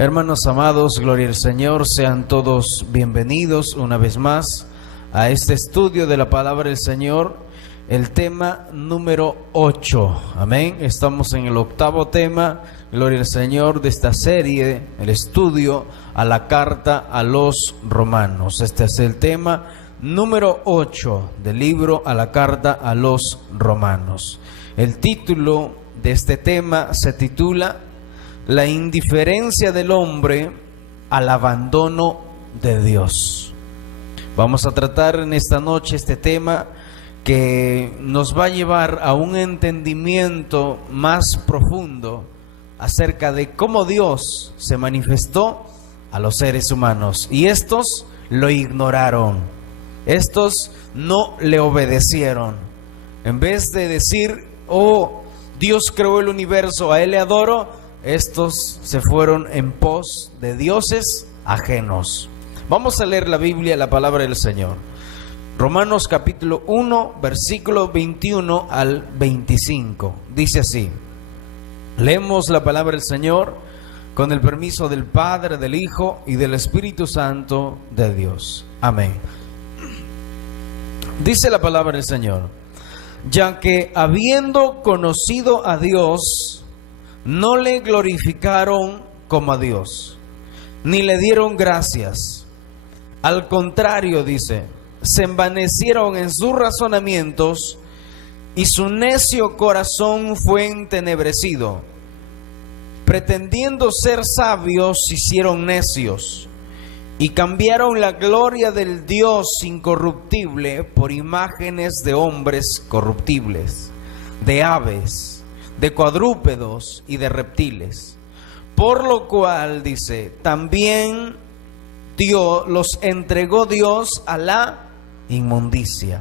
Hermanos amados, gloria al Señor, sean todos bienvenidos una vez más a este estudio de la palabra del Señor, el tema número 8, amén. Estamos en el octavo tema, gloria al Señor, de esta serie, el estudio a la carta a los romanos. Este es el tema número 8 del libro a la carta a los romanos. El título de este tema se titula La indiferencia del hombre al abandono de Dios. Vamos a tratar en esta noche este tema que nos va a llevar a un entendimiento más profundo acerca de cómo Dios se manifestó a los seres humanos. Y estos lo ignoraron, estos no le obedecieron. En vez de decir, oh, Dios creó el universo, a Él le adoro, estos se fueron en pos de dioses ajenos. Vamos a leer la Biblia, la palabra del Señor. Romanos capítulo 1, versículo 21 al 25. Dice así. Leemos la palabra del Señor con el permiso del Padre, del Hijo y del Espíritu Santo de Dios. Amén. Dice la palabra del Señor: ya que habiendo conocido a Dios, no le glorificaron como a Dios, ni le dieron gracias. Al contrario, dice, se envanecieron en sus razonamientos y su necio corazón fue entenebrecido. Pretendiendo ser sabios, se hicieron necios y cambiaron la gloria del Dios incorruptible por imágenes de hombres corruptibles, de aves, de cuadrúpedos y de reptiles. Por lo cual, dice, también los entregó Dios a la inmundicia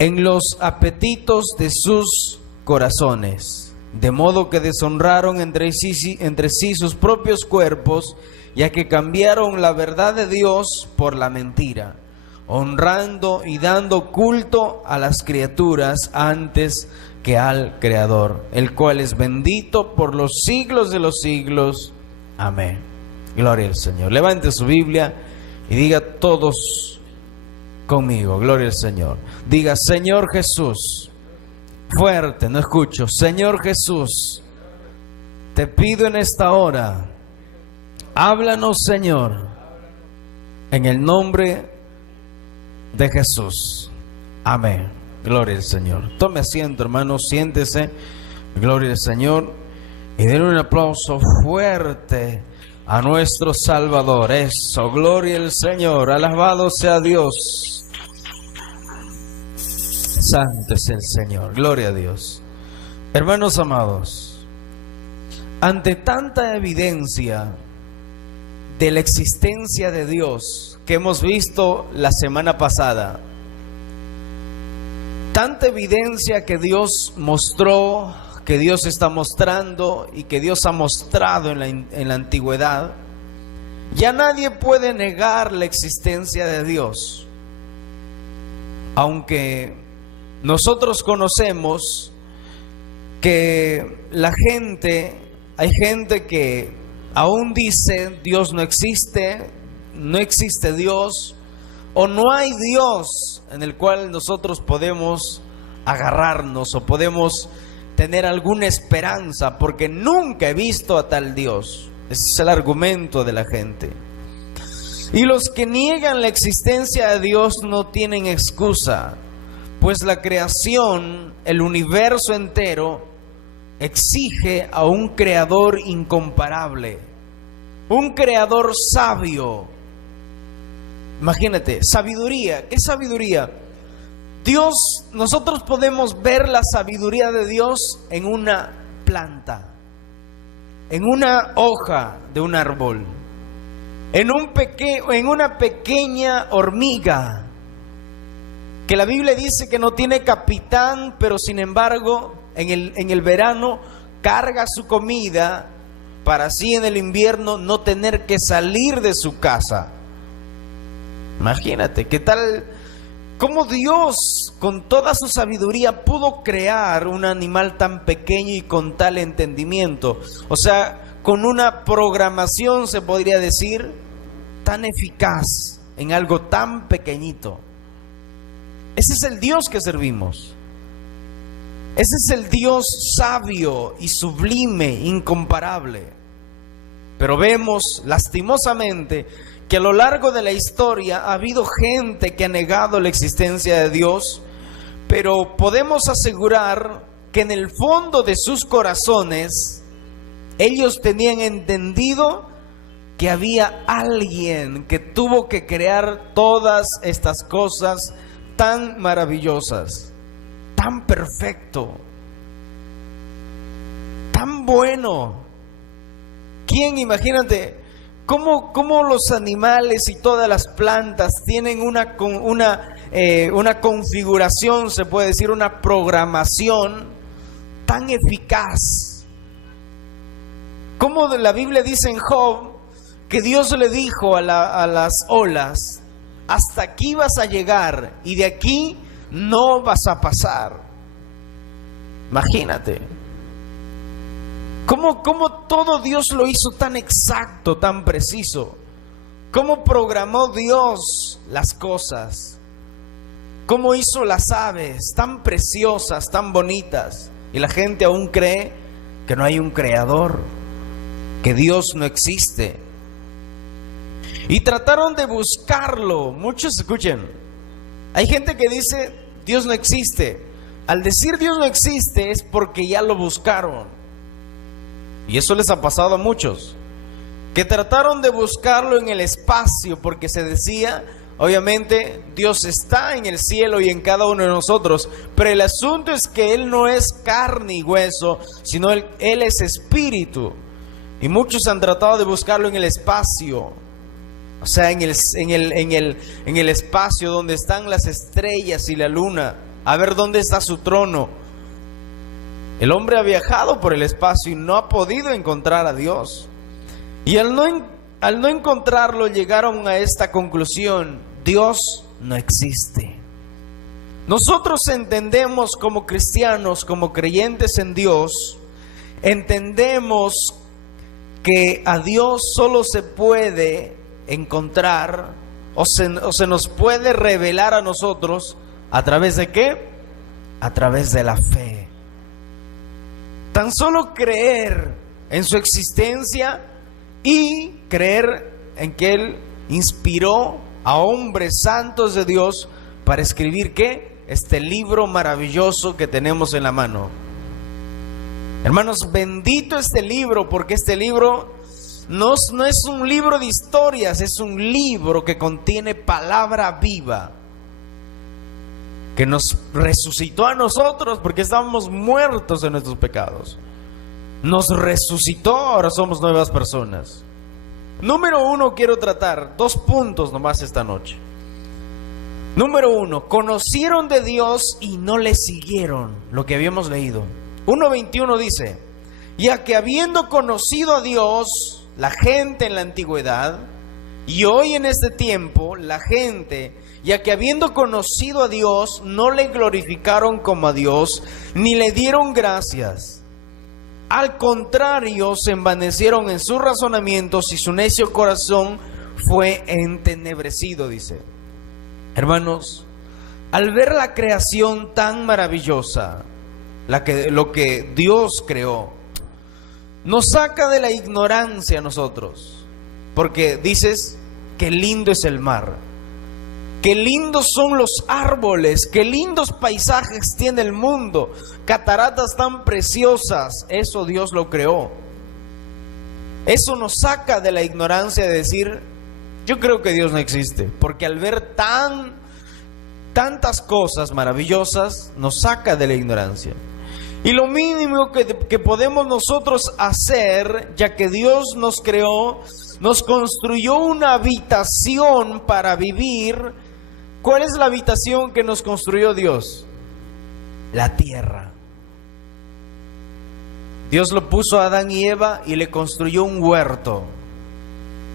en los apetitos de sus corazones, de modo que deshonraron entre sí sus propios cuerpos, ya que cambiaron la verdad de Dios por la mentira, honrando y dando culto a las criaturas antes que al Creador, el cual es bendito por los siglos de los siglos. Amén. Gloria al Señor. Levante su Biblia y diga todos conmigo, gloria al Señor. Diga: Señor Jesús. Fuerte, no escucho. Señor Jesús, te pido en esta hora, háblanos, Señor, en el nombre de Jesús. Amén. Gloria al Señor. Tome asiento, hermano, siéntese. Gloria al Señor. Y denle un aplauso fuerte a nuestro Salvador. Eso, gloria al Señor. Alabado sea Dios. Santo es el Señor. Gloria a Dios. Hermanos amados, ante tanta evidencia de la existencia de Dios que hemos visto la semana pasada, tanta evidencia que Dios mostró, que Dios está mostrando y que Dios ha mostrado en la antigüedad, ya nadie puede negar la existencia de Dios. Aunque nosotros conocemos que hay gente que aún dice Dios no existe Dios, o no hay Dios en el cual nosotros podemos agarrarnos o podemos tener alguna esperanza, porque nunca he visto a tal Dios. Ese es el argumento de la gente. Y los que niegan la existencia de Dios no tienen excusa, pues la creación, el universo entero, exige a un creador incomparable, un creador sabio. Imagínate, sabiduría. ¿Qué sabiduría? Dios, nosotros podemos ver la sabiduría de Dios en una planta, en una hoja de un árbol, en una pequeña hormiga, que la Biblia dice que no tiene capitán, pero sin embargo en el verano carga su comida para así en el invierno no tener que salir de su casa. Imagínate, ¿qué tal? ¿Cómo Dios, con toda su sabiduría, pudo crear un animal tan pequeño y con tal entendimiento? O sea, con una programación, se podría decir, tan eficaz en algo tan pequeñito. Ese es el Dios que servimos. Ese es el Dios sabio y sublime, incomparable. Pero vemos lastimosamente que a lo largo de la historia ha habido gente que ha negado la existencia de Dios, pero podemos asegurar que en el fondo de sus corazones ellos tenían entendido que había alguien que tuvo que crear todas estas cosas tan maravillosas, tan perfecto, tan bueno. ¿Quién, imagínate, cómo los animales y todas las plantas tienen una configuración, se puede decir, una programación tan eficaz? Como la Biblia dice en Job que Dios le dijo a las olas: hasta aquí vas a llegar y de aquí no vas a pasar. Imagínate cómo todo Dios lo hizo tan exacto, tan preciso. Cómo programó Dios las cosas. Cómo hizo las aves tan preciosas, tan bonitas. Y la gente aún cree que no hay un creador, que Dios no existe. Y trataron de buscarlo. Muchos, escuchen, hay gente que dice Dios no existe. Al decir Dios no existe es porque ya lo buscaron. Y eso les ha pasado a muchos, que trataron de buscarlo en el espacio, porque se decía, obviamente, Dios está en el cielo y en cada uno de nosotros, pero el asunto es que Él no es carne y hueso, sino Él es espíritu. Y muchos han tratado de buscarlo en el espacio, o sea, en el espacio donde están las estrellas y la luna, a ver dónde está su trono. El hombre ha viajado por el espacio y no ha podido encontrar a Dios. Y al no encontrarlo, llegaron a esta conclusión: Dios no existe. Nosotros entendemos como cristianos, como creyentes en Dios, entendemos que a Dios solo se puede encontrar o se nos puede revelar a nosotros ¿a través de qué? A través de la fe. Tan solo creer en su existencia y creer en que Él inspiró a hombres santos de Dios para escribir ¿qué? Este libro maravilloso que tenemos en la mano. Hermanos, bendito este libro, porque este libro no es un libro de historias, es un libro que contiene palabra viva, que nos resucitó a nosotros porque estábamos muertos en nuestros pecados. Nos resucitó, ahora somos nuevas personas. Número 1, quiero tratar 2 puntos nomás esta noche. Número 1, conocieron de Dios y no le siguieron, lo que habíamos leído. 1:21 dice: ya que habiendo conocido a Dios, la gente en la antigüedad, y hoy en este tiempo, la gente, ya que habiendo conocido a Dios, no le glorificaron como a Dios, ni le dieron gracias. Al contrario, se envanecieron en sus razonamientos y su necio corazón fue entenebrecido, dice. Hermanos, al ver la creación tan maravillosa, lo que Dios creó, nos saca de la ignorancia a nosotros. Porque dices, qué lindo es el mar, qué lindos son los árboles, qué lindos paisajes tiene el mundo, cataratas tan preciosas. Eso Dios lo creó. Eso nos saca de la ignorancia de decir, yo creo que Dios no existe. Porque al ver tantas cosas maravillosas, nos saca de la ignorancia. Y lo mínimo que podemos nosotros hacer, ya que Dios nos creó, nos construyó una habitación para vivir. ¿Cuál es la habitación que nos construyó Dios? La tierra. Dios lo puso a Adán y Eva y le construyó un huerto.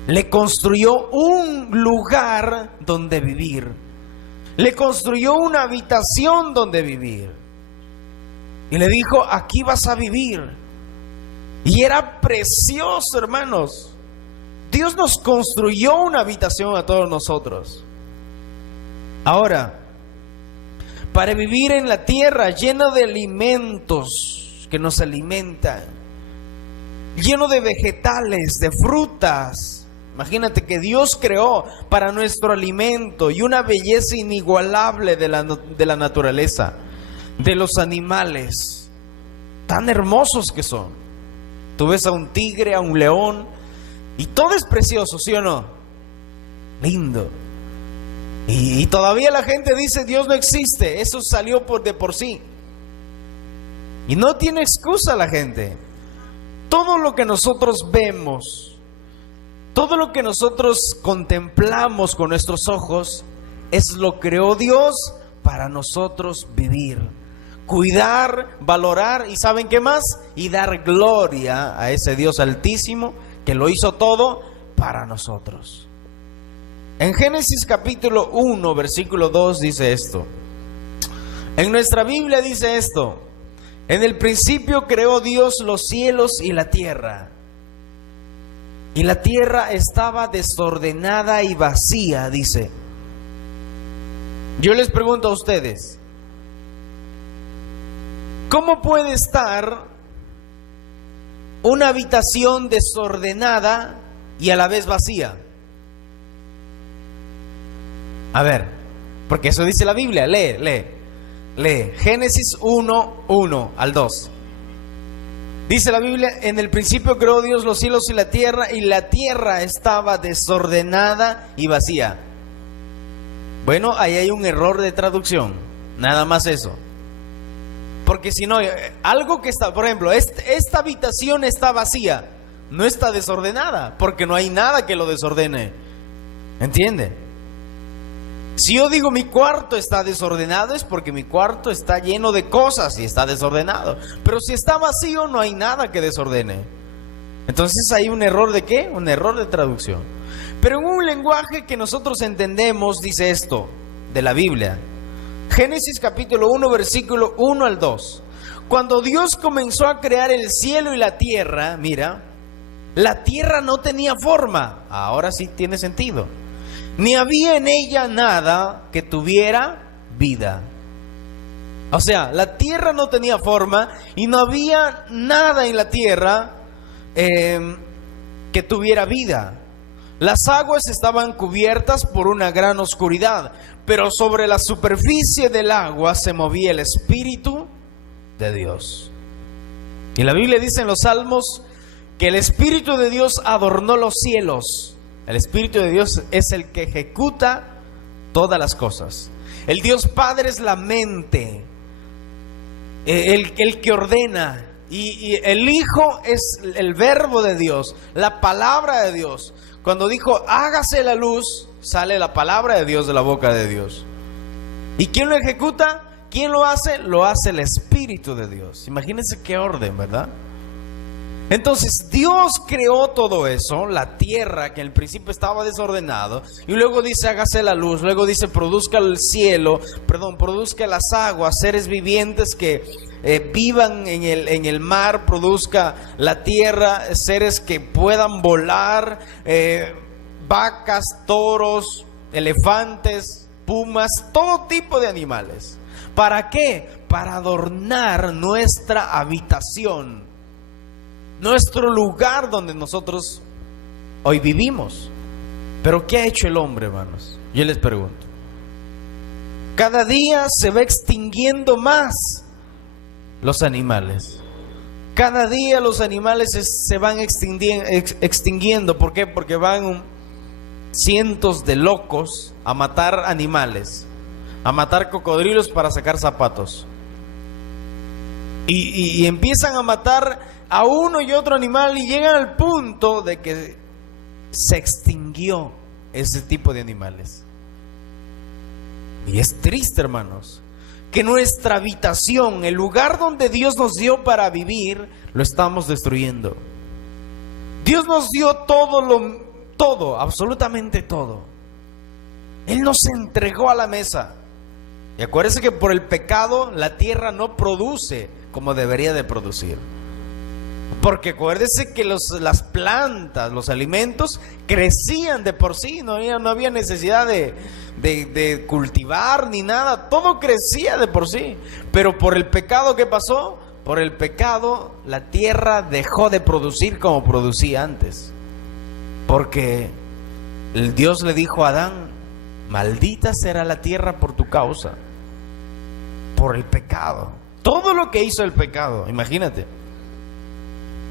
Le construyó un lugar donde vivir. Le construyó una habitación donde vivir. Y le dijo, aquí vas a vivir. Y era precioso, hermanos. Dios nos construyó una habitación a todos nosotros. Ahora, para vivir en la tierra llena de alimentos que nos alimentan, lleno de vegetales, de frutas. Imagínate que Dios creó para nuestro alimento y una belleza inigualable de la naturaleza, de los animales, tan hermosos que son. Tú ves a un tigre, a un león, y todo es precioso, ¿sí o no? Lindo. Y todavía la gente dice Dios no existe. Eso salió de por sí. Y no tiene excusa la gente. Todo lo que nosotros vemos, todo lo que nosotros contemplamos con nuestros ojos, es lo creó Dios para nosotros vivir, cuidar, valorar y ¿saben qué más? Y dar gloria a ese Dios altísimo que lo hizo todo para nosotros. En Génesis capítulo 1, versículo 2 dice esto. En nuestra Biblia dice esto: en el principio creó Dios los cielos y la tierra. Y la tierra estaba desordenada y vacía, dice. Yo les pregunto a ustedes, ¿cómo puede estar una habitación desordenada y a la vez vacía? A ver, porque eso dice la Biblia. Lee Génesis 1, 1 al 2. Dice la Biblia: en el principio creó Dios los cielos y la tierra estaba desordenada y vacía. Bueno, ahí hay un error de traducción, nada más eso. Porque si no, algo que está, por ejemplo, esta habitación está vacía, no está desordenada, porque no hay nada que lo desordene. ¿Entiende? Si yo digo mi cuarto está desordenado, es porque mi cuarto está lleno de cosas y está desordenado. Pero si está vacío, no hay nada que desordene. Entonces hay un error ¿de qué? Un error de traducción. Pero en un lenguaje que nosotros entendemos, dice esto de la Biblia. Génesis capítulo 1, versículo 1 al 2. Cuando Dios comenzó a crear el cielo y la tierra, mira, la tierra no tenía forma. Ahora sí tiene sentido. Ni había en ella nada que tuviera vida. O sea, la tierra no tenía forma y no había nada en la tierra que tuviera vida. Las aguas estaban cubiertas por una gran oscuridad, pero sobre la superficie del agua se movía el Espíritu de Dios. Y la Biblia dice en los Salmos que el Espíritu de Dios adornó los cielos. El Espíritu de Dios es el que ejecuta todas las cosas. El Dios Padre es la mente, el que ordena. Y el Hijo es el verbo de Dios, la palabra de Dios. Cuando dijo hágase la luz, sale la palabra de Dios de la boca de Dios. ¿Y quién lo ejecuta? ¿Quién lo hace? Lo hace el Espíritu de Dios. Imagínense qué orden, ¿verdad? Entonces Dios creó todo eso, la tierra que en el principio estaba desordenado, y luego dice hágase la luz, luego dice produzca las aguas, seres vivientes que vivan en el mar, produzca la tierra, seres que puedan volar, vacas, toros, elefantes, pumas, todo tipo de animales. ¿Para qué? Para adornar nuestra habitación, nuestro lugar donde nosotros hoy vivimos. Pero ¿qué ha hecho el hombre, hermanos? Yo les pregunto. Cada día se va extinguiendo más los animales. Cada día los animales se van extinguiendo. ¿Por qué? Porque van cientos de locos a matar animales, a matar cocodrilos para sacar zapatos. Y empiezan a matar a uno y otro animal y llegan al punto de que se extinguió ese tipo de animales. Y es triste, hermanos, que nuestra habitación, el lugar donde Dios nos dio para vivir, lo estamos destruyendo. Dios nos dio todo, absolutamente todo. Él nos entregó a la mesa. Y acuérdense que por el pecado la tierra no produce como debería de producir. Porque acuérdese que las plantas, los alimentos crecían de por sí, no había necesidad de cultivar ni nada, todo crecía de por sí. Pero por el pecado, ¿qué pasó? Por el pecado la tierra dejó de producir como producía antes. Porque el Dios le dijo a Adán: maldita será la tierra por tu causa, por el pecado. Todo lo que hizo el pecado, imagínate.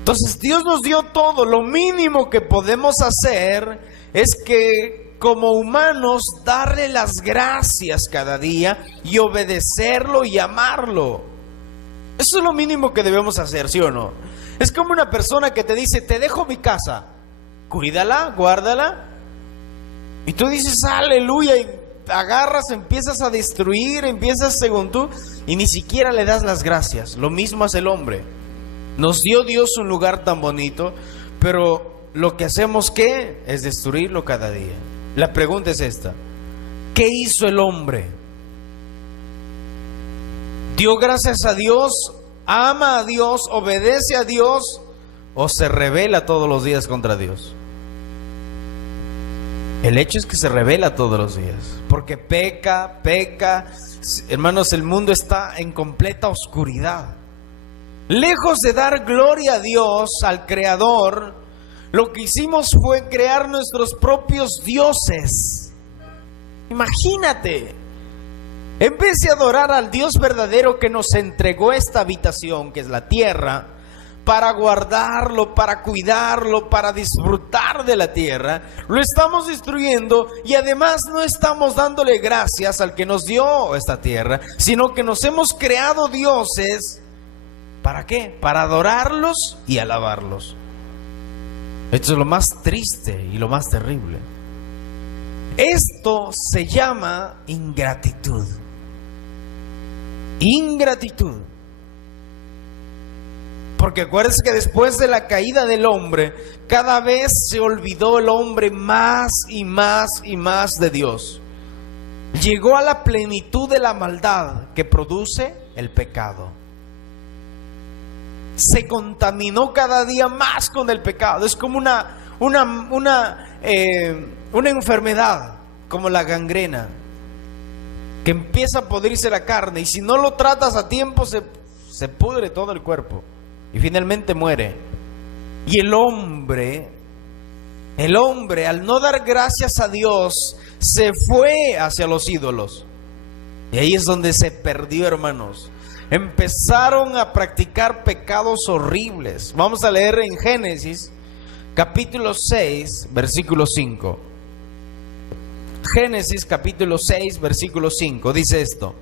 Entonces Dios nos dio todo. Lo mínimo que podemos hacer es que como humanos darle las gracias cada día y obedecerlo y amarlo. Eso es lo mínimo que debemos hacer, ¿sí o no? Es como una persona que te dice: te dejo mi casa, cuídala, guárdala. Y tú dices: aleluya, y agarras, empiezas a destruir, empiezas según tú, y ni siquiera le das las gracias. Lo mismo hace el hombre. Nos dio Dios un lugar tan bonito, pero lo que hacemos, ¿qué? Es destruirlo cada día. La pregunta es esta: ¿qué hizo el hombre? ¿Dio gracias a Dios? ¿Ama a Dios? ¿Obedece a Dios? ¿O se rebela todos los días contra Dios? El hecho es que se rebela todos los días, porque peca. Hermanos, el mundo está en completa oscuridad. Lejos de dar gloria a Dios, al Creador, lo que hicimos fue crear nuestros propios dioses. Imagínate, en vez de adorar al Dios verdadero que nos entregó esta habitación, que es la tierra, para guardarlo, para cuidarlo, para disfrutar de la tierra, lo estamos destruyendo y además no estamos dándole gracias al que nos dio esta tierra, sino que nos hemos creado dioses. ¿Para qué? Para adorarlos y alabarlos. Esto es lo más triste y lo más terrible. Esto se llama ingratitud. Ingratitud. Porque acuérdense que después de la caída del hombre, cada vez se olvidó el hombre más y más y más de Dios. Llegó a la plenitud de la maldad que produce el pecado. Se contaminó cada día más con el pecado. Es como una enfermedad, como la gangrena, que empieza a podrirse la carne, y si no lo tratas a tiempo se pudre todo el cuerpo y finalmente muere. Y el hombre al no dar gracias a Dios, se fue hacia los ídolos. Y ahí es donde se perdió, hermanos. Empezaron a practicar pecados horribles. Vamos a leer en Génesis capítulo 6, versículo 5. Génesis capítulo 6, versículo 5. Dice esto: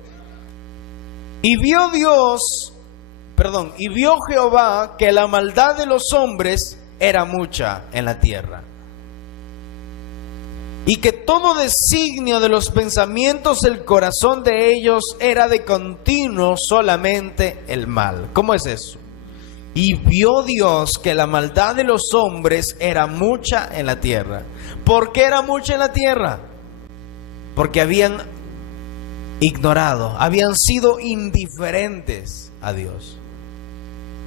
Y vio Jehová que la maldad de los hombres era mucha en la tierra, y que todo designio de los pensamientos del corazón de ellos era de continuo solamente el mal. ¿Cómo es eso? Y vio Dios que la maldad de los hombres era mucha en la tierra. ¿Por qué era mucha en la tierra? Porque habían ignorado, habían sido indiferentes a Dios.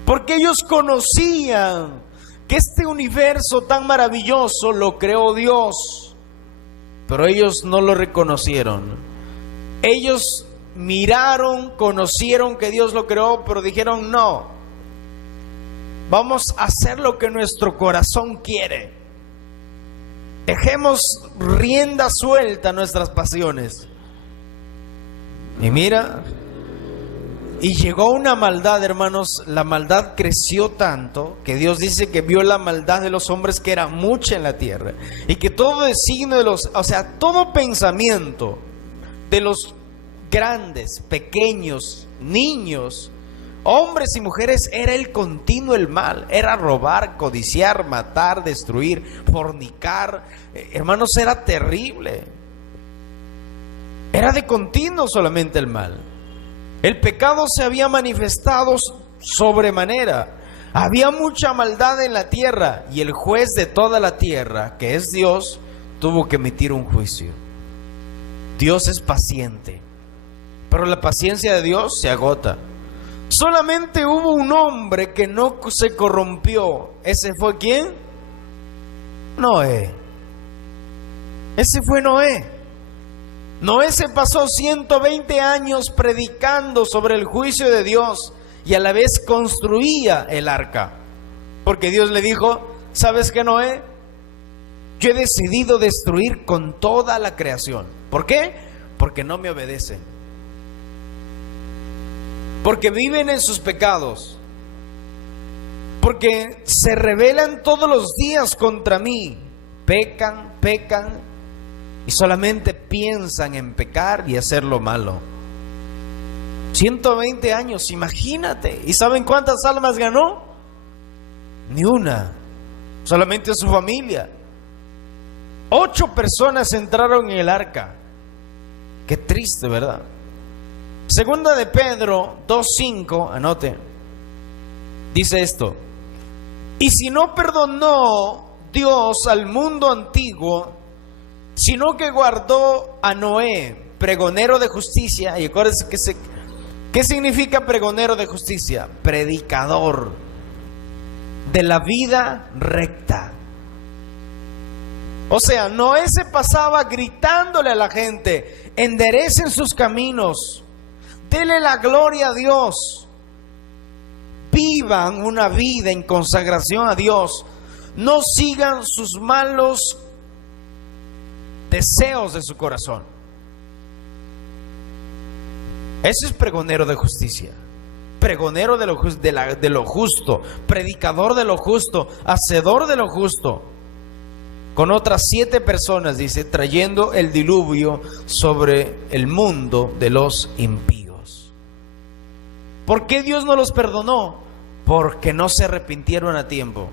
Porque ellos conocían que este universo tan maravilloso lo creó Dios, pero ellos no lo reconocieron. Ellos miraron, conocieron que Dios lo creó, pero dijeron: no, vamos a hacer lo que nuestro corazón quiere. Dejemos rienda suelta a nuestras pasiones. Y mira, y llegó una maldad, hermanos. La maldad creció tanto que Dios dice que vio la maldad de los hombres que era mucha en la tierra, y que todo designio de todo pensamiento de los grandes, pequeños, niños, hombres y mujeres, era el continuo el mal. Era robar, codiciar, matar, destruir, fornicar. Hermanos, era terrible. Era de continuo solamente el mal. El pecado se había manifestado sobremanera. Había mucha maldad en la tierra, y el juez de toda la tierra, que es Dios, tuvo que emitir un juicio. Dios es paciente, pero la paciencia de Dios se agota. Solamente hubo un hombre que no se corrompió. ¿Ese fue quién? Noé. Ese fue Noé. Noé se pasó 120 años predicando sobre el juicio de Dios y a la vez construía el arca. Porque Dios le dijo: ¿sabes qué, Noé? Yo he decidido destruir con toda la creación. ¿Por qué? Porque no me obedecen. Porque viven en sus pecados. Porque se rebelan todos los días contra mí. Pecan y solamente piensan en pecar y hacer lo malo. 120 años, imagínate. ¿Y saben cuántas almas ganó? Ni una. Solamente su familia. 8 personas entraron en el arca. Qué triste, ¿verdad? Segunda de Pedro 2:5, anote. Dice esto: y si no perdonó Dios al mundo antiguo, sino que guardó a Noé, pregonero de justicia. Y acuérdense ¿qué significa pregonero de justicia? Predicador de la vida recta. O sea, Noé se pasaba gritándole a la gente: enderecen sus caminos, denle la gloria a Dios, vivan una vida en consagración a Dios, no sigan sus malos deseos de su corazón. Ese es pregonero de justicia, pregonero de lo justo, predicador de lo justo, hacedor de lo justo. Con otras 7 personas, dice, trayendo el diluvio sobre el mundo de los impíos. ¿Por qué Dios no los perdonó? Porque no se arrepintieron a tiempo.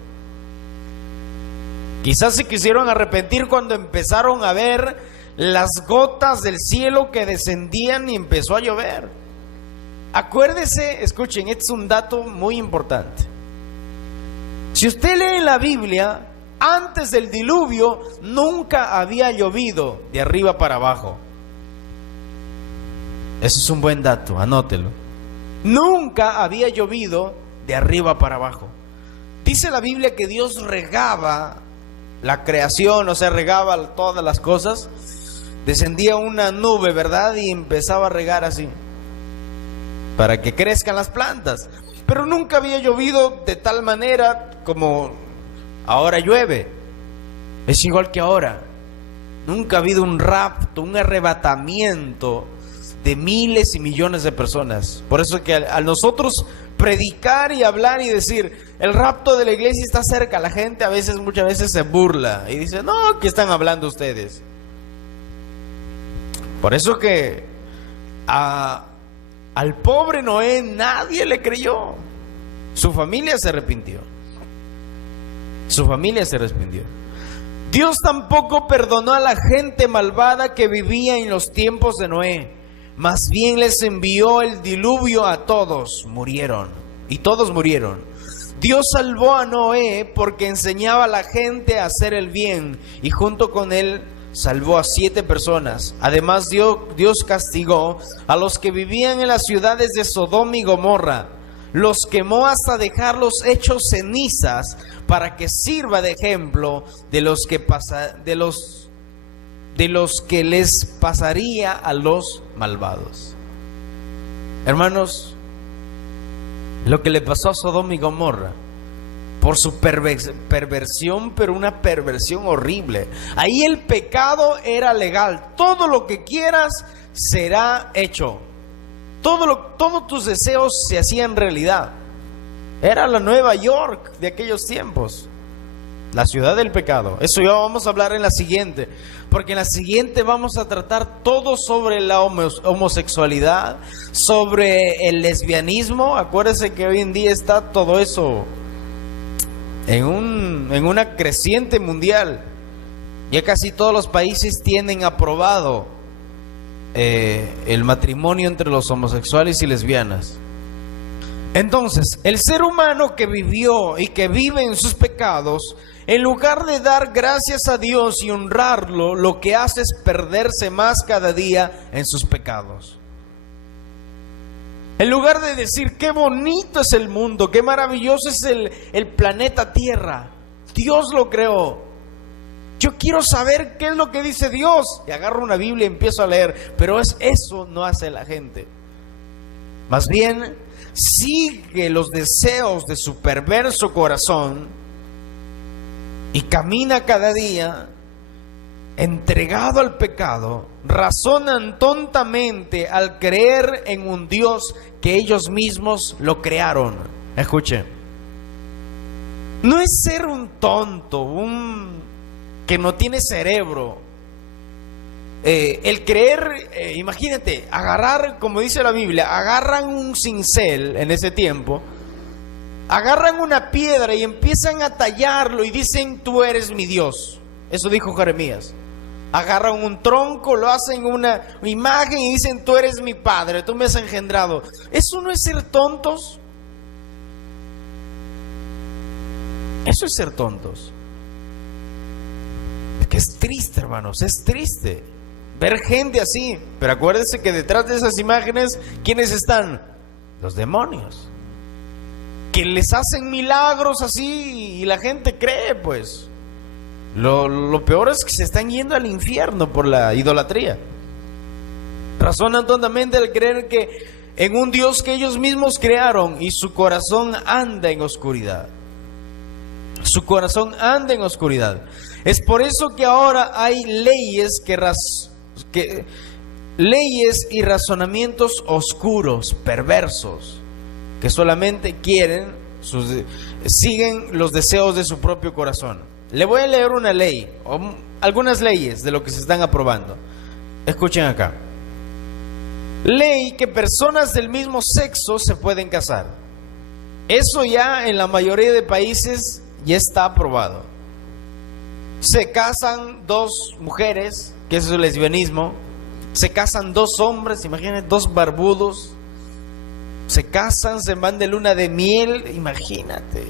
Quizás se quisieron arrepentir cuando empezaron a ver las gotas del cielo que descendían y empezó a llover. Acuérdese, escuchen, este es un dato muy importante. Si usted lee en la Biblia, antes del diluvio nunca había llovido de arriba para abajo. Eso es un buen dato, anótelo. Nunca había llovido de arriba para abajo. Dice la Biblia que Dios regaba la creación, o sea, regaba todas las cosas. Descendía una nube, ¿verdad? Y empezaba a regar así, para que crezcan las plantas. Pero nunca había llovido de tal manera como ahora llueve. Es igual que ahora. Nunca ha habido un rapto, un arrebatamiento de miles y millones de personas. Por eso que a nosotros predicar y hablar y decir el rapto de la iglesia está cerca, la gente muchas veces se burla y dice: no, ¿qué están hablando ustedes? Por eso que al pobre Noé nadie le creyó. Su familia se arrepintió. Dios tampoco perdonó a la gente malvada que vivía en los tiempos de Noé. Más bien les envió el diluvio a todos. Murieron. Y todos murieron. Dios salvó a Noé porque enseñaba a la gente a hacer el bien. Y junto con él salvó a 7 personas. Además, Dios castigó a los que vivían en las ciudades de Sodoma y Gomorra. Los quemó hasta dejarlos hechos cenizas, para que sirva de ejemplo de los que les pasaría a los malvados. Hermanos, lo que le pasó a Sodoma y Gomorra, por su perversión, pero una perversión horrible. Ahí el pecado era legal. Todo lo que quieras será hecho. Todos tus deseos se hacían realidad. Era la Nueva York de aquellos tiempos, la ciudad del pecado. Eso ya vamos a hablar en la siguiente, porque en la siguiente vamos a tratar todo sobre la homosexualidad, sobre el lesbianismo. Acuérdense que hoy en día está todo eso en una creciente mundial. Ya casi todos los países tienen aprobado el matrimonio entre los homosexuales y lesbianas. Entonces, el ser humano que vivió y que vive en sus pecados, en lugar de dar gracias a Dios y honrarlo, lo que hace es perderse más cada día en sus pecados. En lugar de decir qué bonito es el mundo, qué maravilloso es el planeta Tierra, Dios lo creó. Yo quiero saber qué es lo que dice Dios. Y agarro una Biblia y empiezo a leer. Pero eso no hace la gente. Más bien, sigue los deseos de su perverso corazón y camina cada día entregado al pecado. Razonan tontamente al creer en un Dios que ellos mismos lo crearon. Escuchen, no es ser un tonto, que no tiene cerebro. El creer, imagínate, agarrar, como dice la Biblia, agarran un cincel en ese tiempo, agarran una piedra y empiezan a tallarlo y dicen, tú eres mi Dios. Eso dijo Jeremías. Agarran un tronco, lo hacen una imagen y dicen, tú eres mi padre, tú me has engendrado. ¿Eso no es ser tontos? Eso es ser tontos. Es que es triste, hermanos, es triste ver gente así. Pero acuérdense que detrás de esas imágenes, ¿quiénes están? Los demonios, que les hacen milagros así y la gente cree, pues. Lo peor es que se están yendo al infierno por la idolatría. Razonan tontamente al creer que en un Dios que ellos mismos crearon y su corazón anda en oscuridad. Su corazón anda en oscuridad. Es por eso que ahora hay leyes leyes y razonamientos oscuros, perversos, que solamente siguen los deseos de su propio corazón. Le voy a leer una ley, o algunas leyes de lo que se están aprobando. Escuchen acá. Ley que personas del mismo sexo se pueden casar. Eso ya en la mayoría de países ya está aprobado. Se casan dos mujeres, que eso es el lesbianismo. Se casan dos hombres, imagínense, dos barbudos. Se casan, se van de luna de miel, imagínate.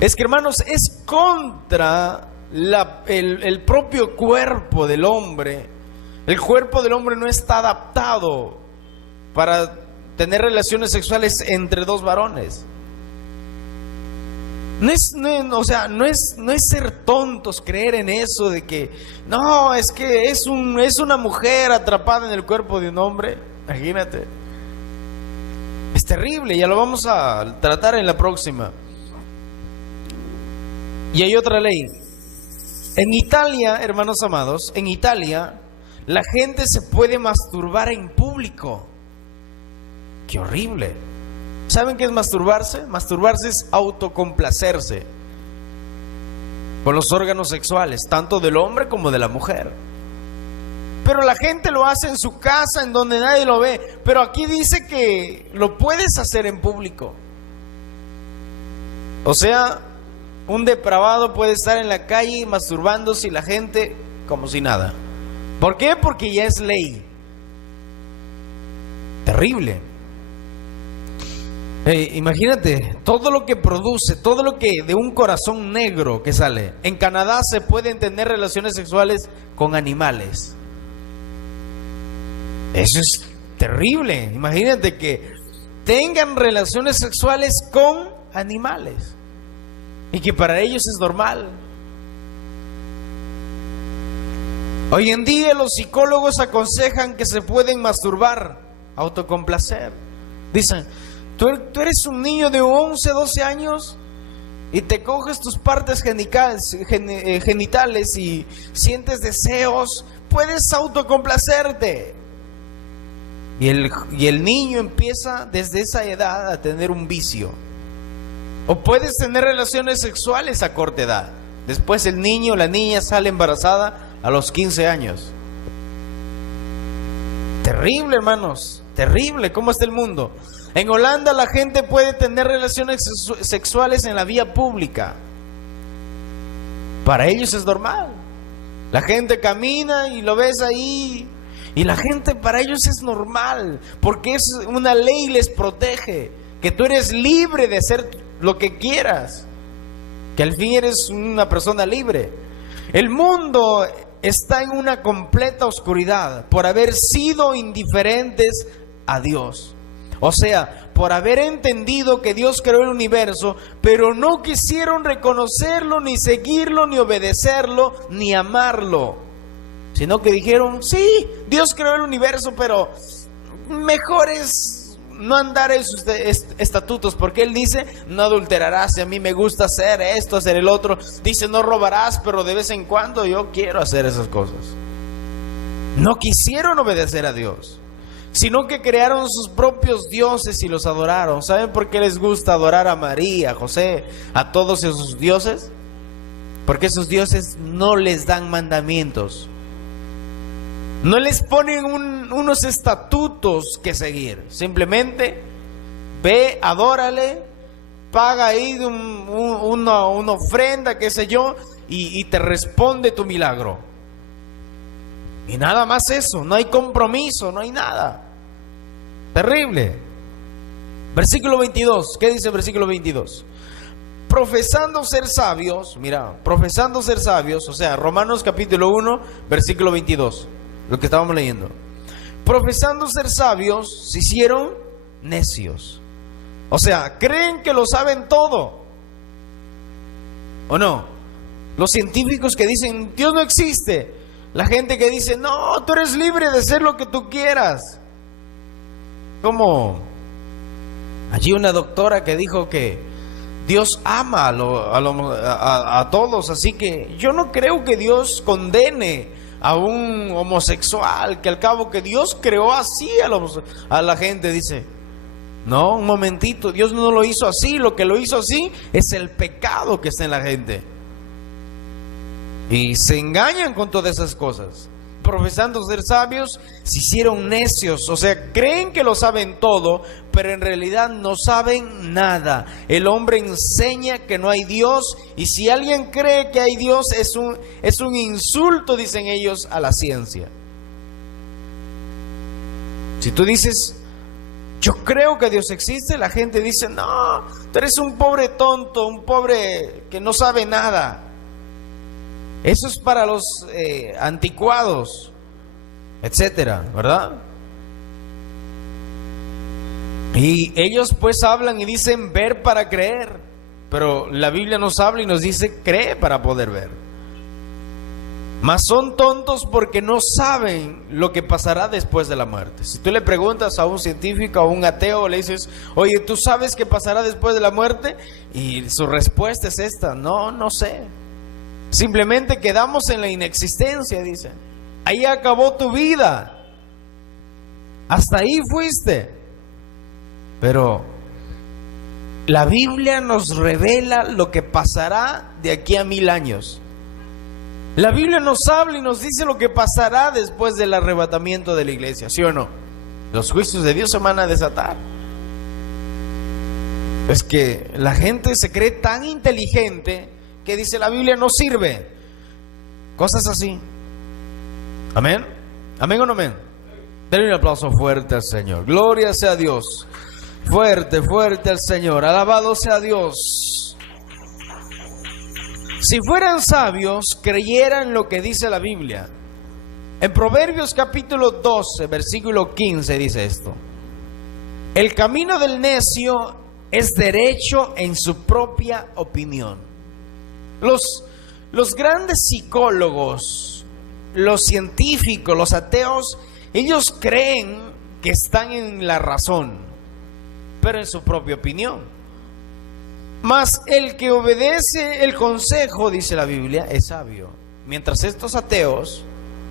Es que, hermanos, es contra el propio cuerpo del hombre. El cuerpo del hombre no está adaptado para tener relaciones sexuales entre dos varones. No es ser tontos creer en eso de que no, es que es una mujer atrapada en el cuerpo de un hombre. Imagínate. Es terrible, ya lo vamos a tratar en la próxima. Y hay otra ley. En Italia, hermanos amados, en Italia la gente se puede masturbar en público. ¡Qué horrible! ¿Saben qué es masturbarse? Masturbarse es autocomplacerse con los órganos sexuales, tanto del hombre como de la mujer. Pero la gente lo hace en su casa, en donde nadie lo ve. Pero aquí dice que lo puedes hacer en público. O sea, un depravado puede estar en la calle masturbándose y la gente como si nada. ¿Por qué? Porque ya es ley. Terrible. Imagínate, todo lo que produce, todo lo que de un corazón negro que sale. En Canadá se pueden tener relaciones sexuales con animales. Eso es terrible. Imagínate que tengan relaciones sexuales con animales y que para ellos es normal. Hoy en día los psicólogos aconsejan que se pueden masturbar, autocomplacer. Dicen, tú eres un niño de 11, 12 años y te coges tus partes genitales y sientes deseos, puedes autocomplacerte. Y el niño empieza desde esa edad a tener un vicio. O puedes tener relaciones sexuales a corta edad. Después el niño o la niña sale embarazada a los 15 años. Terrible, hermanos. Terrible. ¿Cómo está el mundo? En Holanda la gente puede tener relaciones sexuales en la vía pública. Para ellos es normal. La gente camina y lo ves ahí. Y la gente, para ellos es normal. Porque es una ley, les protege. Que tú eres libre de hacer lo que quieras. Que al fin eres una persona libre. El mundo está en una completa oscuridad por haber sido indiferentes a Dios. O sea, por haber entendido que Dios creó el universo, pero no quisieron reconocerlo, ni seguirlo, ni obedecerlo, ni amarlo. Sino que dijeron, sí, Dios creó el universo, pero mejor es no andar en sus estatutos, porque Él dice, no adulterarás, y a mí me gusta hacer esto, hacer el otro. Dice, no robarás, pero de vez en cuando yo quiero hacer esas cosas. No quisieron obedecer a Dios, sino que crearon sus propios dioses y los adoraron. ¿Saben por qué les gusta adorar a María, a José, a todos esos dioses? Porque esos dioses no les dan mandamientos, no les ponen unos estatutos que seguir. Simplemente ve, adórale, paga ahí una ofrenda, qué sé yo, y te responde tu milagro. Y nada más eso, no hay compromiso, no hay nada. Terrible. Versículo 22, ¿qué dice el versículo 22? Profesando ser sabios, mira, profesando ser sabios, o sea, Romanos capítulo 1, versículo 22, lo que estábamos leyendo. Profesando ser sabios, se hicieron necios. O sea, creen que lo saben todo. ¿O no? Los científicos que dicen, Dios no existe. La gente que dice, no, tú eres libre de hacer lo que tú quieras. Como allí una doctora que dijo que Dios ama a todos, así que yo no creo que Dios condene a un homosexual, que al cabo que Dios creó así a la gente. Dice, no, un momentito, Dios no lo hizo así, lo que lo hizo así es el pecado que está en la gente. Y se engañan con todas esas cosas. Profesando ser sabios, se hicieron necios. O sea, creen que lo saben todo, pero en realidad no saben nada. El hombre enseña que no hay Dios, y si alguien cree que hay Dios, es un insulto, dicen ellos, a la ciencia. Si tú dices, yo creo que Dios existe, la gente dice, no, tú eres un pobre tonto, un pobre que no sabe nada. Eso es para los anticuados, etcétera, ¿verdad? Y ellos pues hablan y dicen ver para creer, pero la Biblia nos habla y nos dice cree para poder ver. Mas son tontos porque no saben lo que pasará después de la muerte. Si tú le preguntas a un científico o a un ateo, le dices, oye, ¿tú sabes qué pasará después de la muerte? Y su respuesta es esta, no sé. Simplemente quedamos en la inexistencia, dicen. Ahí acabó tu vida. Hasta ahí fuiste. Pero la Biblia nos revela lo que pasará de aquí a 1000 años. La Biblia nos habla y nos dice lo que pasará después del arrebatamiento de la iglesia, ¿sí o no? Los juicios de Dios se van a desatar. Es que la gente se cree tan inteligente que dice la Biblia no sirve. Cosas así. ¿Amén? ¿Amén o no amén? Denle un aplauso fuerte al Señor. Gloria sea a Dios. Fuerte, fuerte al Señor. Alabado sea Dios. Si fueran sabios, creyeran lo que dice la Biblia. En Proverbios capítulo 12, versículo 15 dice esto. El camino del necio es derecho en su propia opinión. Los grandes psicólogos, los científicos, los ateos, ellos creen que están en la razón, pero en su propia opinión. Mas el que obedece el consejo, dice la Biblia, es sabio. Mientras estos ateos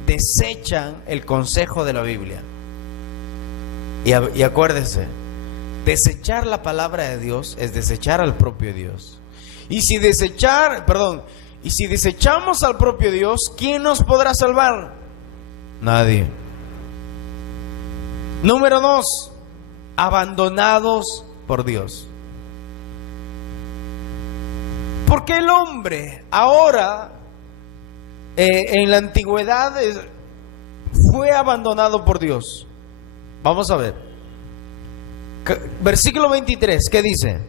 desechan el consejo de la Biblia. Y acuérdense, desechar la palabra de Dios es desechar al propio Dios. Y si desechamos al propio Dios, ¿quién nos podrá salvar? Nadie. Número 2, abandonados por Dios. Porque el hombre ahora, en la antigüedad, fue abandonado por Dios. Vamos a ver. Versículo 23, ¿qué dice?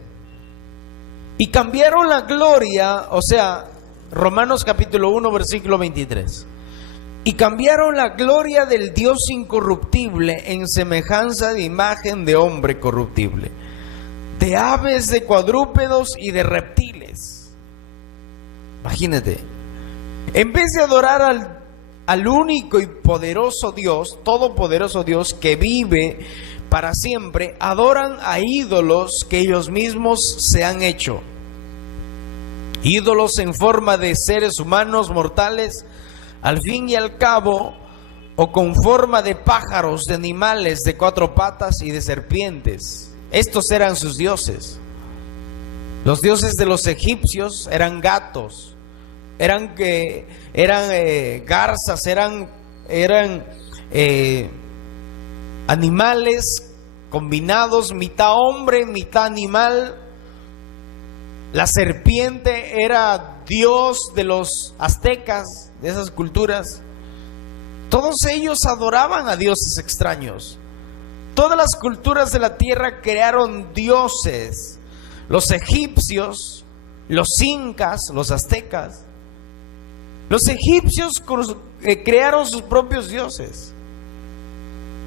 Y cambiaron la gloria, o sea, Romanos capítulo 1, versículo 23. Y cambiaron la gloria del Dios incorruptible en semejanza de imagen de hombre corruptible, de aves, de cuadrúpedos y de reptiles. Imagínate, en vez de adorar al único y poderoso Dios, todopoderoso Dios que vive para siempre, adoran a ídolos que ellos mismos se han hecho. Ídolos en forma de seres humanos mortales, al fin y al cabo, o con forma de pájaros, de animales de 4 patas y de serpientes. Estos eran sus dioses. Los dioses de los egipcios eran gatos, eran garzas, eran animales combinados, mitad hombre, mitad animal. La serpiente era dios de los aztecas, de esas culturas. Todos ellos adoraban a dioses extraños. Todas las culturas de la tierra crearon dioses. Los egipcios, los incas, los aztecas. Los egipcios crearon sus propios dioses.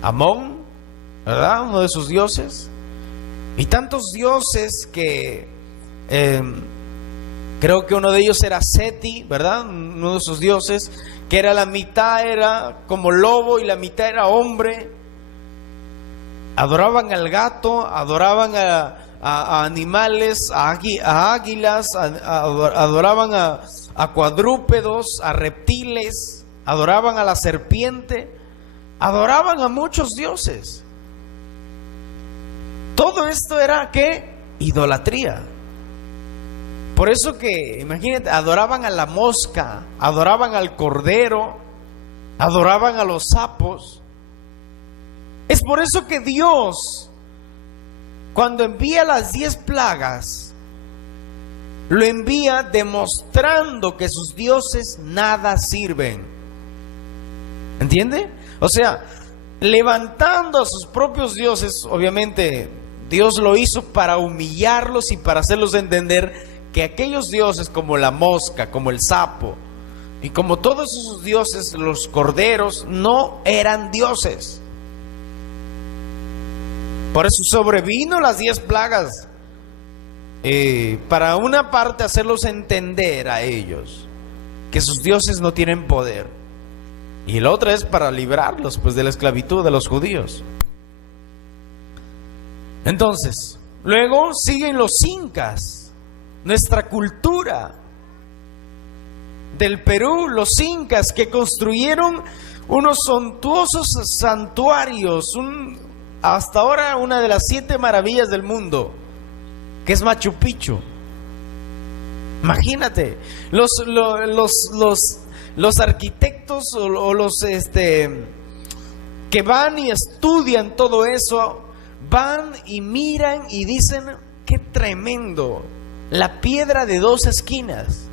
Amón, ¿verdad? Uno de sus dioses. Y tantos dioses que creo que uno de ellos era Seti, ¿verdad? Uno de sus dioses, que era la mitad era como lobo y la mitad era hombre. Adoraban al gato, adoraban a animales, a águilas, adoraban a cuadrúpedos, a reptiles, adoraban a la serpiente, adoraban a muchos dioses. Todo esto era ¿qué? Idolatría. Por eso que, imagínate, adoraban a la mosca, adoraban al cordero, adoraban a los sapos. Es por eso que Dios, cuando envía las 10 plagas, lo envía demostrando que sus dioses nada sirven. ¿Entiende? O sea, levantando a sus propios dioses. Obviamente Dios lo hizo para humillarlos y para hacerlos entender que aquellos dioses como la mosca, como el sapo y como todos esos dioses, los corderos, no eran dioses. Por eso sobrevino las 10 plagas, para una parte hacerlos entender a ellos que sus dioses no tienen poder, y la otra es para librarlos pues de la esclavitud de los judíos. Entonces, luego siguen los incas. Nuestra cultura del Perú, los incas, que construyeron unos suntuosos santuarios, hasta ahora una de las 7 maravillas del mundo, que es Machu Picchu. Imagínate, los arquitectos o los que van y estudian todo eso, van y miran y dicen: qué tremendo. La piedra de 2 esquinas,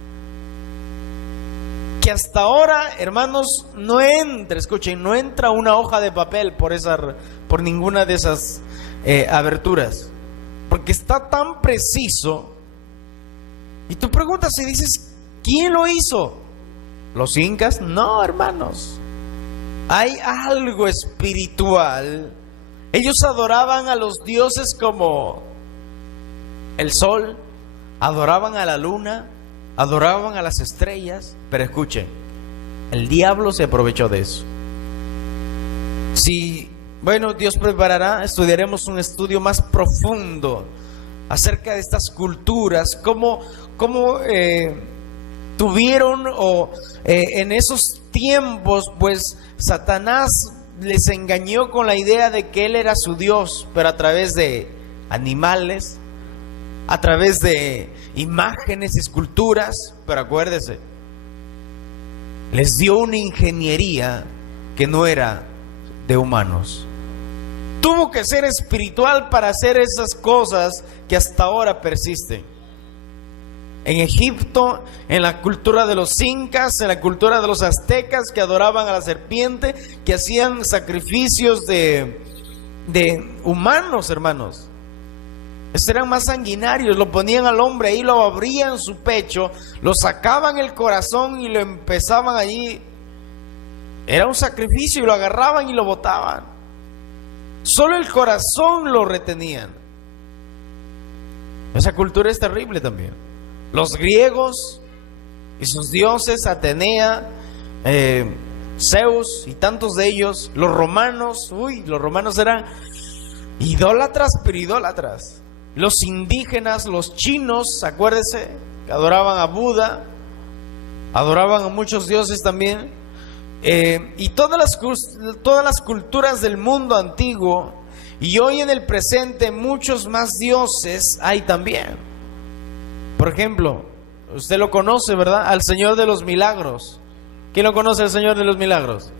que hasta ahora, hermanos, no entra, escuchen, no entra una hoja de papel por ninguna de esas aberturas, porque está tan preciso. Y tú preguntas y dices: ¿quién lo hizo? ¿Los incas? No, hermanos, hay algo espiritual. Ellos adoraban a los dioses como el sol, adoraban a la luna, adoraban a las estrellas. Pero escuchen, el diablo se aprovechó de eso. Bueno, Dios preparará, estudiaremos un estudio más profundo acerca de estas culturas, cómo tuvieron en esos tiempos, pues Satanás les engañó con la idea de que él era su Dios, pero a través de animales, a través de imágenes, esculturas. Pero acuérdese, les dio una ingeniería que no era de humanos. Tuvo que ser espiritual para hacer esas cosas que hasta ahora persisten. En Egipto, en la cultura de los incas, en la cultura de los aztecas, que adoraban a la serpiente, que hacían sacrificios de humanos, hermanos. Estos eran más sanguinarios. Lo ponían al hombre ahí, lo abrían su pecho, lo sacaban el corazón y lo empezaban allí Era un sacrificio y lo agarraban y lo botaban. Solo el corazón lo retenían. Esa cultura es terrible también. Los griegos y sus dioses, Atenea, Zeus y tantos de ellos, los romanos eran idólatras, pero idólatras. Los indígenas, los chinos, acuérdese, que adoraban a Buda, adoraban a muchos dioses también. Y todas las culturas del mundo antiguo, y hoy en el presente muchos más dioses hay también. Por ejemplo, usted lo conoce, ¿verdad? Al Señor de los Milagros. ¿Quién lo conoce al Señor de los Milagros?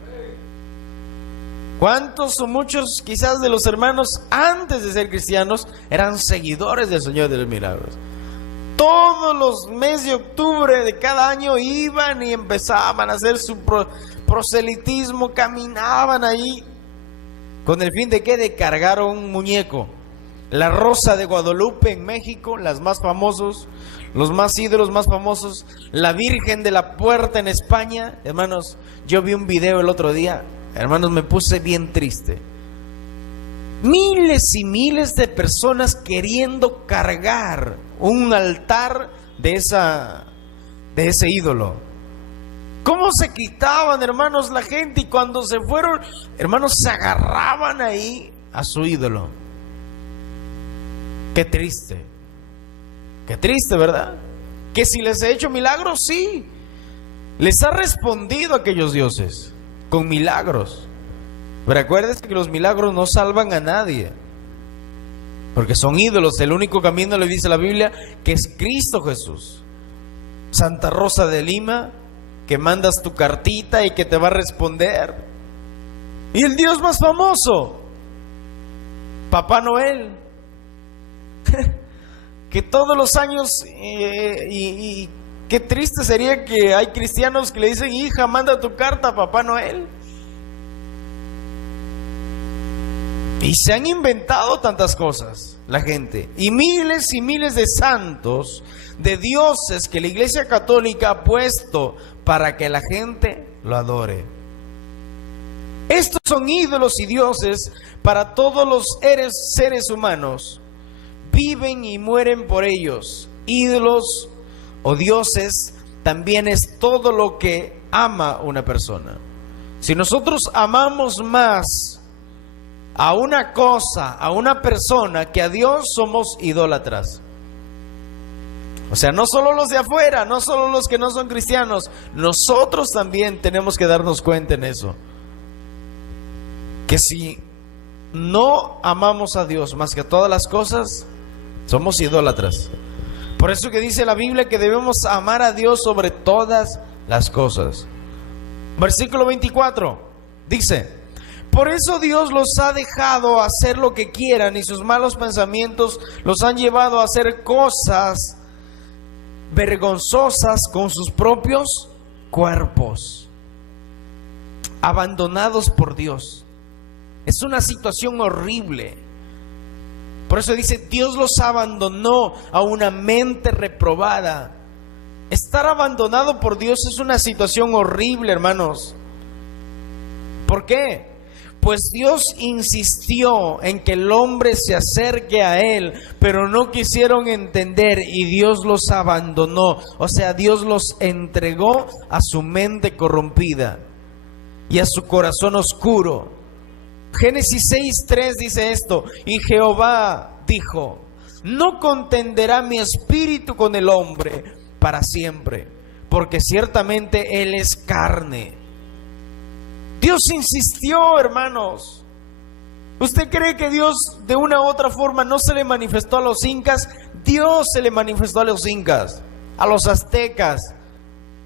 ¿Cuántos o muchos quizás de los hermanos antes de ser cristianos eran seguidores del Señor de los Milagros? Todos los meses de octubre de cada año iban y empezaban a hacer su proselitismo, caminaban ahí con el fin de ¿qué? De cargar un muñeco. La Rosa de Guadalupe en México, las más famosos, los más ídolos más famosos. La Virgen de la Puerta en España. Hermanos, yo vi un video el otro día, hermanos, me puse bien triste. Miles y miles de personas queriendo cargar un altar de ese ídolo. ¿Cómo se quitaban, hermanos, la gente? Y cuando se fueron, hermanos, se agarraban ahí a su ídolo. Qué triste, ¿verdad? Que si les he hecho milagros, sí, les ha respondido a aquellos dioses con milagros. Pero acuérdense que los milagros no salvan a nadie, porque son ídolos. El único camino, le dice la Biblia, que es Cristo Jesús. Santa Rosa de Lima, que mandas tu cartita y que te va a responder. Y el Dios más famoso, Papá Noel, que todos los años, y qué triste sería que hay cristianos que le dicen: hija, manda tu carta a Papá Noel. Y se han inventado tantas cosas la gente, y miles de santos, de dioses que la Iglesia Católica ha puesto para que la gente lo adore. Estos son ídolos y dioses para todos los seres humanos. Viven y mueren por ellos. Ídolos o dioses también es todo lo que ama una persona. Si nosotros amamos más a una cosa, a una persona, que a Dios, somos idólatras. O sea, no solo los de afuera, no solo los que no son cristianos, nosotros también tenemos que darnos cuenta en eso. Que si no amamos a Dios más que a todas las cosas, somos idólatras. Por eso que dice la Biblia que debemos amar a Dios sobre todas las cosas. Versículo 24 dice: por eso Dios los ha dejado hacer lo que quieran, y sus malos pensamientos los han llevado a hacer cosas vergonzosas con sus propios cuerpos. Abandonados por Dios. Es una situación horrible. Por eso dice: Dios los abandonó a una mente reprobada. Estar abandonado por Dios es una situación horrible, hermanos. ¿Por qué? Pues Dios insistió en que el hombre se acerque a Él, pero no quisieron entender y Dios los abandonó. O sea, Dios los entregó a su mente corrompida y a su corazón oscuro. Génesis 6:3 dice esto: y Jehová dijo: no contenderá mi espíritu con el hombre para siempre, porque ciertamente él es carne. Dios insistió, hermanos. ¿Usted cree que Dios de una u otra forma no se le manifestó a los incas? Dios se le manifestó a los incas, a los aztecas,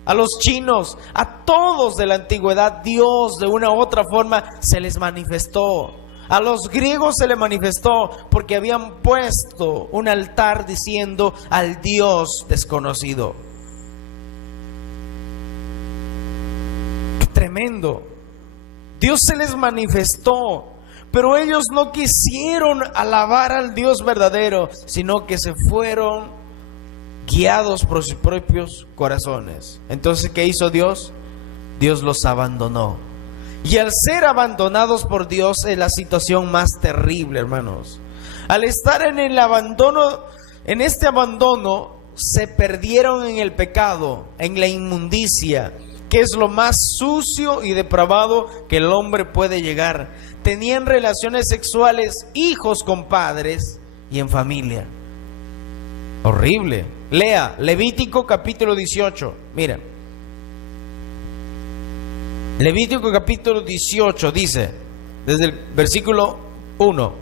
a los chinos, a todos de la antigüedad. Dios de una u otra forma se les manifestó. A los griegos se le manifestó porque habían puesto un altar diciendo al Dios desconocido. ¡Qué tremendo! Dios se les manifestó, pero ellos no quisieron alabar al Dios verdadero, sino que se fueron guiados por sus propios corazones. Entonces, ¿qué hizo Dios? Dios los abandonó. Y al ser abandonados por Dios es la situación más terrible, hermanos. Al estar en el abandono, en este abandono, se perdieron en el pecado, en la inmundicia, que es lo más sucio y depravado que el hombre puede llegar. Tenían relaciones sexuales, hijos con padres y en familia. Horrible. Lea Levítico capítulo 18. Mira. Levítico capítulo 18 dice, desde el versículo 1: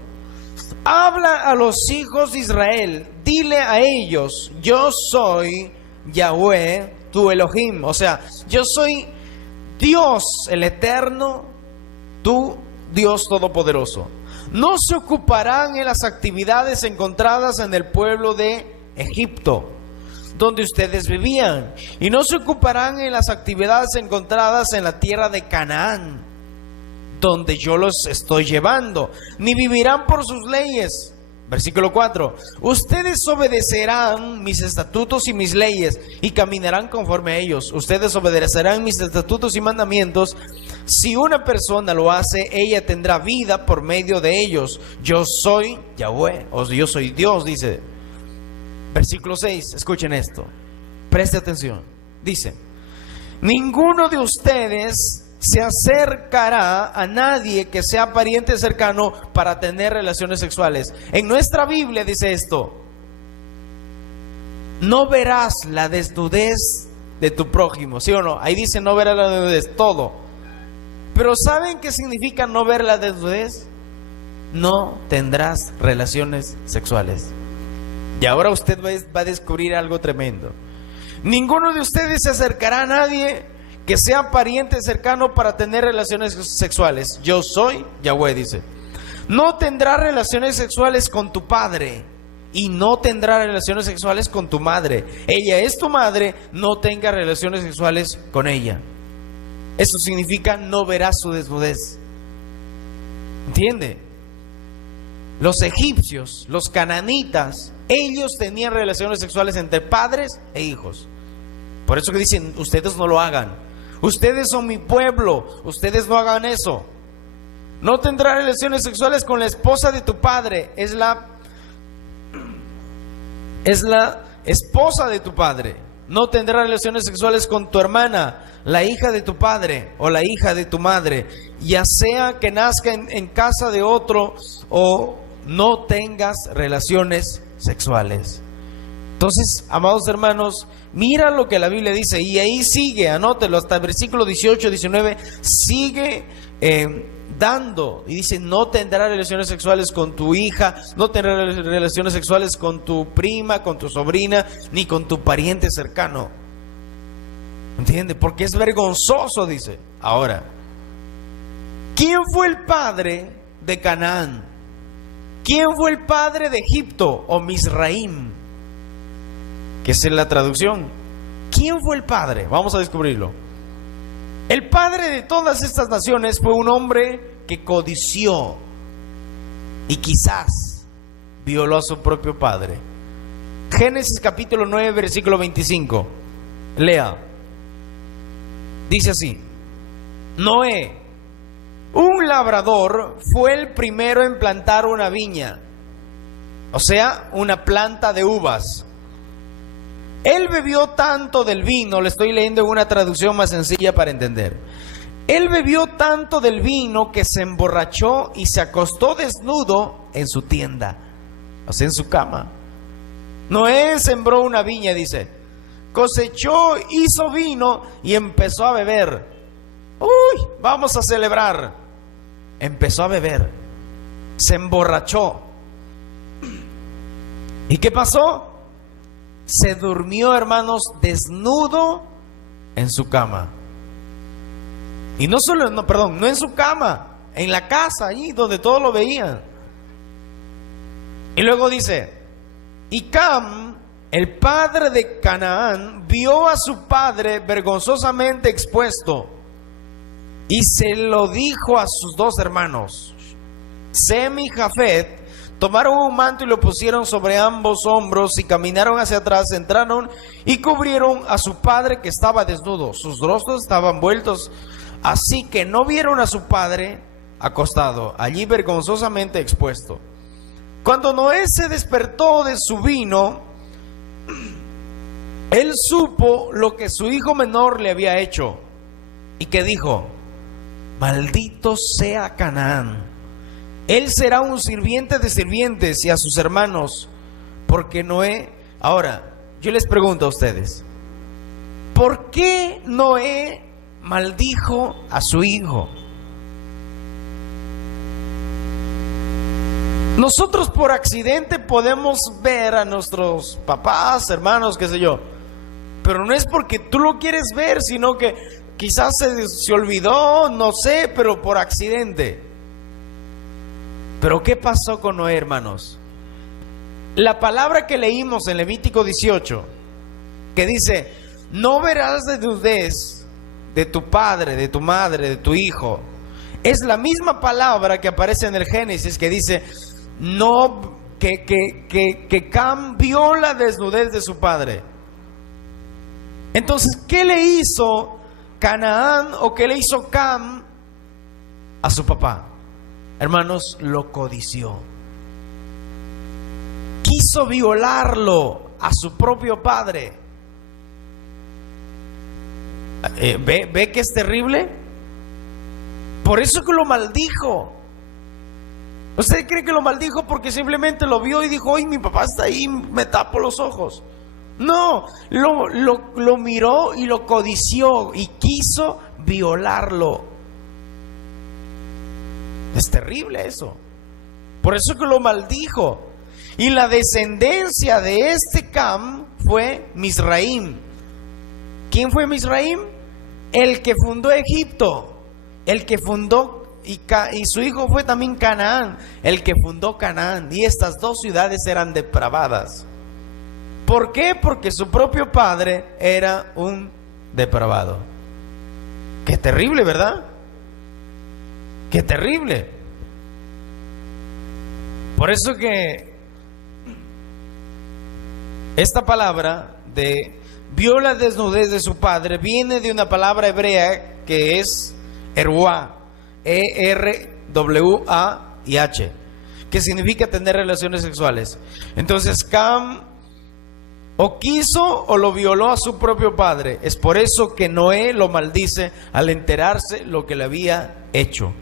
habla a los hijos de Israel, dile a ellos, yo soy Yahweh, tu Elohim. O sea, yo soy Dios el Eterno, tu Dios Todopoderoso. No se ocuparán en las actividades encontradas en el pueblo de Egipto, donde ustedes vivían, y no se ocuparán en las actividades encontradas en la tierra de Canaán, donde yo los estoy llevando, ni vivirán por sus leyes. Versículo 4: ustedes obedecerán mis estatutos y mis leyes y caminarán conforme a ellos. Ustedes obedecerán mis estatutos y mandamientos. Si una persona lo hace, ella tendrá vida por medio de ellos. Yo soy Yahweh, o yo soy Dios, dice. Versículo 6, escuchen esto, preste atención. Dice: ninguno de ustedes se acercará a nadie que sea pariente cercano para tener relaciones sexuales. En nuestra Biblia dice esto: no verás la desnudez de tu prójimo. ¿Sí o no? Ahí dice no verás la desnudez, todo. Pero ¿saben qué significa no ver la desnudez? No tendrás relaciones sexuales. Y ahora usted va a descubrir algo tremendo. Ninguno de ustedes se acercará a nadie que sea pariente cercano para tener relaciones sexuales. Yo soy Yahweh, dice. No tendrás relaciones sexuales con tu padre y no tendrás relaciones sexuales con tu madre. Ella es tu madre, no tengas relaciones sexuales con ella. Eso significa no verás su desnudez. ¿Entiende? Los egipcios, los cananitas, ellos tenían relaciones sexuales entre padres e hijos. Por eso que dicen, ustedes no lo hagan. Ustedes son mi pueblo, ustedes no hagan eso. No tendrás relaciones sexuales con la esposa de tu padre. Es la esposa de tu padre. No tendrás relaciones sexuales con tu hermana, la hija de tu padre o la hija de tu madre, ya sea que nazca en casa de otro o no tengas relaciones sexuales. Entonces, amados hermanos, mira lo que la Biblia dice, y ahí sigue, anótelo hasta el versículo 18, 19, sigue dando, y dice: no tendrás relaciones sexuales con tu hija, no tendrás relaciones sexuales con tu prima, con tu sobrina, ni con tu pariente cercano. ¿Entiende? Porque es vergonzoso, dice. Ahora, ¿quién fue el padre de Canaán? ¿Quién fue el padre de Egipto o Misraim? Que es la traducción. ¿Quién fue el padre? Vamos a descubrirlo. El padre de todas estas naciones fue un hombre que codició y quizás violó a su propio padre. Génesis capítulo 9, versículo 25. Lea. Dice así: Noé, un labrador, fue el primero en plantar una viña, o sea, una planta de uvas. Él bebió tanto del vino, le estoy leyendo en una traducción más sencilla para entender. Él bebió tanto del vino que se emborrachó y se acostó desnudo en su tienda, o sea, en su cama. Noé sembró una viña, dice, cosechó, hizo vino y empezó a beber. Uy, vamos a celebrar. Empezó a beber, se emborrachó. ¿Y qué pasó? Se durmió, hermanos, desnudo en su cama. Y no solo, no en su cama, en la casa, allí donde todos lo veían. Y luego dice: y Cam, el padre de Canaán, vio a su padre vergonzosamente expuesto y se lo dijo a sus dos hermanos, Sem y Jafet. Tomaron un manto y lo pusieron sobre ambos hombros y caminaron hacia atrás, entraron y cubrieron a su padre que estaba desnudo. Sus rostros estaban vueltos Así que no vieron a su padre acostado, allí vergonzosamente expuesto. Cuando Noé se despertó de su vino, él supo lo que su hijo menor le había hecho. Y que dijo: maldito sea Canaán, él será un sirviente de sirvientes y a sus hermanos, porque Noé... Ahora, yo les pregunto a ustedes, ¿por qué Noé maldijo a su hijo? Nosotros por accidente podemos ver a nuestros papás, hermanos, qué sé yo, pero no es porque tú lo quieres ver, sino que quizás se olvidó, no sé, pero por accidente. Pero ¿qué pasó con Noé, hermanos? La palabra que leímos en Levítico 18, que dice: no verás desnudez de tu padre, de tu madre, de tu hijo, es la misma palabra que aparece en el Génesis, que dice no, que Cam vio la desnudez de su padre. Entonces, ¿qué le hizo Canaán o qué le hizo Cam a su papá? Hermanos, lo codició. Quiso violarlo a su propio padre. ¿Ve que es terrible? Por eso que lo maldijo. ¿Usted cree que lo maldijo porque simplemente lo vio y dijo: ¡ay, mi papá está ahí, me tapo los ojos! No, lo miró y lo codició y quiso violarlo. Es terrible eso. Por eso que lo maldijo. Y la descendencia de este Cam fue Misraim. ¿Quién fue Misraim? El que fundó Egipto, el que fundó, y su hijo fue también Canaán, el que fundó Canaán. Y estas dos ciudades eran depravadas. ¿Por qué? Porque su propio padre era un depravado. Qué terrible, ¿verdad? Qué terrible. Por eso que esta palabra de vio la desnudez de su padre viene de una palabra hebrea que es erwa, E-R-W-A-I-H, que significa tener relaciones sexuales. Entonces Cam o quiso o lo violó a su propio padre. Es por eso que Noé lo maldice al enterarse lo que le había hecho.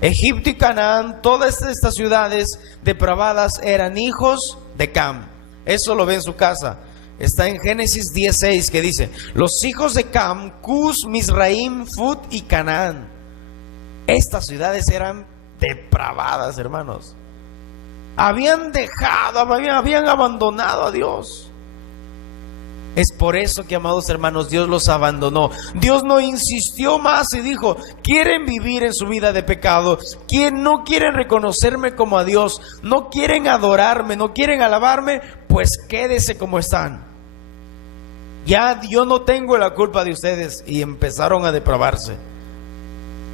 Egipto y Canaán, todas estas ciudades depravadas eran hijos de Cam. Eso lo ve en su casa. Está en Génesis 16, que dice: los hijos de Cam, Cus, Misraim, Fut y Canaán. Estas ciudades eran depravadas, hermanos. Habían abandonado a Dios. Es por eso que, amados hermanos, Dios los abandonó. Dios no insistió más y dijo: quieren vivir en su vida de pecado, no quieren reconocerme como a Dios, no quieren adorarme, no quieren alabarme, pues quédese como están. Ya yo no tengo la culpa de ustedes. Y empezaron a depravarse.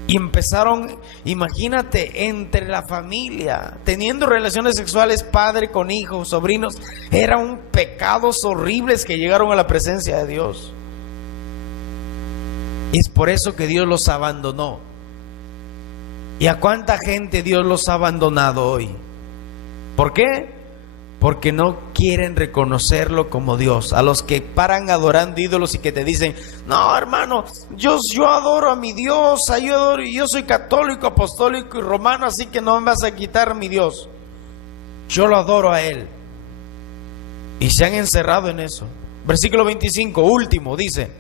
Y empezaron, imagínate, entre la familia, teniendo relaciones sexuales, padre con hijos, sobrinos. Eran pecados horribles que llegaron a la presencia de Dios. Y es por eso que Dios los abandonó. ¿Y a cuánta gente Dios los ha abandonado hoy? ¿Por qué? Porque no quieren reconocerlo como Dios. A los que paran adorando ídolos y que te dicen: no, hermano, yo adoro a mi Dios, yo soy católico, apostólico y romano, así que no me vas a quitar mi Dios. Yo lo adoro a Él. Y se han encerrado en eso. Versículo 25, último, dice: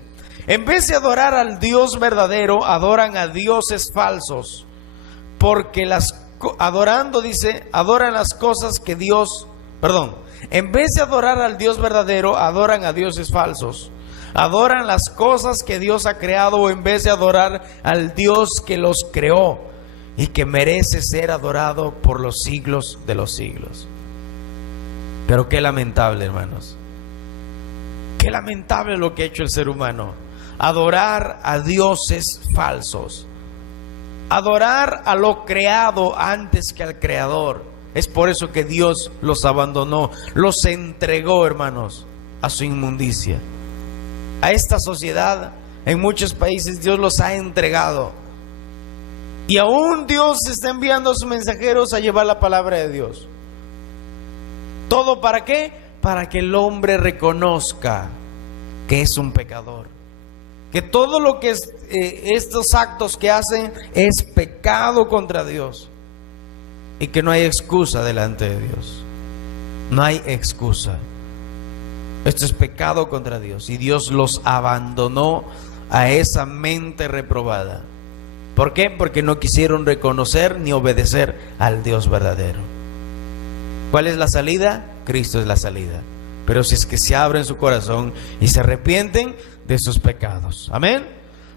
en vez de adorar al Dios verdadero, adoran a dioses falsos. Porque adoran las cosas que en vez de adorar al Dios verdadero, adoran a dioses falsos. Adoran las cosas que Dios ha creado en vez de adorar al Dios que los creó y que merece ser adorado por los siglos de los siglos. Pero qué lamentable, hermanos. Qué lamentable lo que ha hecho el ser humano. Adorar a dioses falsos. Adorar a lo creado antes que al creador. Es por eso que Dios los abandonó, los entregó, hermanos, a su inmundicia. A esta sociedad En muchos países Dios los ha entregado. Y aún Dios está enviando a sus mensajeros a llevar la palabra de Dios. ¿Todo para qué? Para que el hombre reconozca que es un pecador. Que todo lo que estos actos que hacen es pecado contra Dios. Y que no hay excusa delante de Dios. No hay excusa. Esto es pecado contra Dios. Y Dios los abandonó a esa mente reprobada. ¿Por qué? Porque no quisieron reconocer ni obedecer al Dios verdadero. ¿Cuál es la salida? Cristo es la salida. Pero si es que se abren su corazón y se arrepienten de sus pecados. Amén.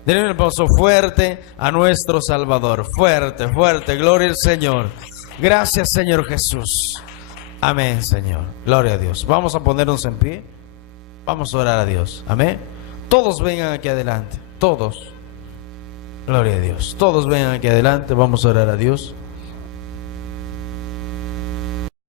Denle un aplauso fuerte a nuestro Salvador. Fuerte, fuerte. Gloria al Señor. Gracias, Señor Jesús. Amén, Señor. Gloria a Dios. Vamos a ponernos en pie. Vamos a orar a Dios. Amén. Todos vengan aquí adelante. Todos. Gloria a Dios. Todos vengan aquí adelante. Vamos a orar a Dios.